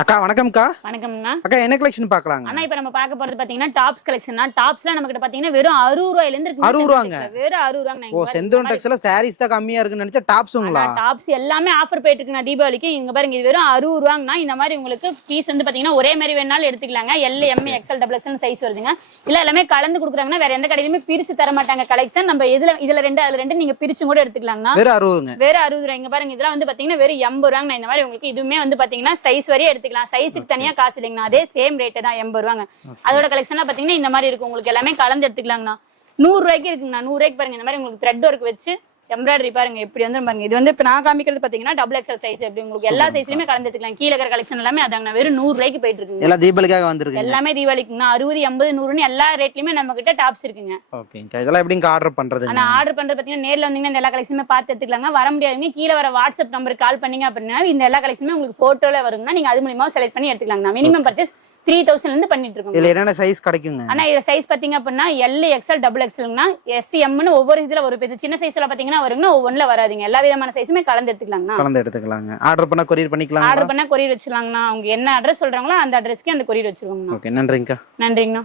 அக்கா வணக்கம்க்கா. வணக்கம்ண்ணா. அக்கா என்ன கலெக்ஷன் பார்க்கலாங்க? ஆனா இப்ப நம்ம பார்க்க போறது பாத்தீங்கன்னா டாப்ஸ் கலெக்ஷன் தான். டாப்ஸ்ல நம்ம கிட்ட பாத்தீங்கன்னா வெறும் 60 ரூபாயில இருந்து இருக்கு. 60 ரூபாங்க. வெறும் 60 ரூபாங்க. ஓ, செந்தூர் டெக்ஸ்ல சாரீஸ் தான் கம்மியா இருக்குன்னு நினைச்சா டாப்ஸ்ங்களா? டாப்ஸ் எல்லாமே ஆஃபர் போயிட்டு இருக்குங்க தீபாவளிக்கு. இங்க பாருங்க, இது வெறும் 60 ரூபாங்கண்ணா. இந்த மாதிரி உங்களுக்கு பீஸ் வந்து பாத்தீங்கன்னா ஒரே மாதிரி வேணாலும் எடுத்துக்கலாங்க. L, M, XL, double XL size வருதுங்க. இல்ல எல்லாமே கலந்து கொடுக்குறாங்கன்னா வேற எந்த கடையிலுமே பிரிச்சு தர மாட்டாங்க கலெக்ஷன். நம்ம இதுல ரெண்டு அதுல ரெண்டு நீங்க பிரிச்சு கூட எடுத்துக்கலாங்கண்ணா. வெறும் 60ங்க. வெறும் 60 ரூபாய். இங்க பாருங்க, இதெல்லாம் வந்து பாத்தீங்கன்னா வெறும் 80 ரூபாங்க. இந்த மாதிரி உங்களுக்கு இதுவுமே வந்து பாத்தீங்கன்னா சைஸ் வரையே எடுத்துக்கலாம். சைஸுக்கு தனியா காசு இல்லைங்கண்ணா. அதே சேம் ரேட் தான் 80 ரூபாங்க. அதோட கலெக்ஷனா பாத்தீங்கன்னா இந்த மாதிரி இருக்கும். உங்களுக்கு எல்லாமே கலந்து எடுத்துக்கலாங்கண்ணா. 100 ரூபாய்க்கு இருக்குங்கண்ணா. 100 ரூபாய்க்கு பாருங்க, இந்த மாதிரி உங்களுக்கு த்ரெட் ஒர்க் வச்சு எம்ப்ராய்டரி பாருங்க எப்படி வந்து பாருங்க. இது வந்து இப்ப நான் காமிக்கிறது பாத்தீங்கன்னா டபுள் எக்ஸ்எல் சைஸ். எப்படி உங்களுக்கு எல்லா சைஸ்லயுமே கலந்து எடுத்துக்கலாம். கீழே இருக்கிற கலெக்ஷன் எல்லாமே அதாங்கண்ணா. வெறும் 100 ரூபாய்க்கு போயிட்டு இருக்குங்க. எல்லாம் தீபாவளிக்காக வந்திருக்கு. எல்லாமே தீபாவளிக்குங்கண்ணா. 60, 80, 100ன்னு எல்லா ரேட்லயுமே நம்ம கிட்ட டாப்ஸ் இருக்குங்க. ஓகேங்க. இதெல்லாம் எப்படிங்க ஆர்டர் பண்றது? ஆனா ஆர்டர் பண்றது பாத்தீங்கன்னா நேர்ல வந்தீங்கன்னா இந்த எல்லா கலெக்ஷனுமே பார்த்து எடுத்துக்கலாங்க. வர முடியாதுங்க, கீழே வர வாட்ஸ்அப் நம்பருக்கு கால் பண்ணீங்க அப்படின்னா இந்த எல்லா கலெக்ஷனுமே உங்களுக்கு போட்டோல வருங்கன்னா நீங்க அது மூலமா செலக்ட் பண்ணி எடுத்துக்கலாங்க. மினிமம் பர்ச்சேஸ் 3000 இருந்து பண்ணிட்டு இருக்கோம். இதுல என்னென்ன சைஸ் கிடைக்குங்க? ஆனா இது சைஸ் பாத்தீங்க அப்படின்னா எல், எக்ஸ்எல், டபுள் எக்ஸ்எல்னா எஸ், எம்னு ஒவ்வொரு இதுல ஒரு சின்ன சைஸ்ல பாத்தீங்கன்னா வருங்கன்னா ஒவ்வொன்றுல வராதுங்க. எல்லா விதமான சைஸுமே கலந்து எடுத்துக்கலாங்கண்ணா. கலந்து எடுத்துக்கலாங்க. ஆர்டர் பண்ணா கொரியர் பண்ணிக்கலாம். ஆர்டர் பண்ணா கொரியர் வச்சிடலாங்கண்ணா. அவங்க என்ன அட்ரஸ் சொல்றாங்களோ அந்த அட்ரஸ்க்கு அந்த கொரியர் வச்சிருவாங்கண்ணா. ஓகே, நன்றிங்கக்கா. நன்றிங்கண்ணா.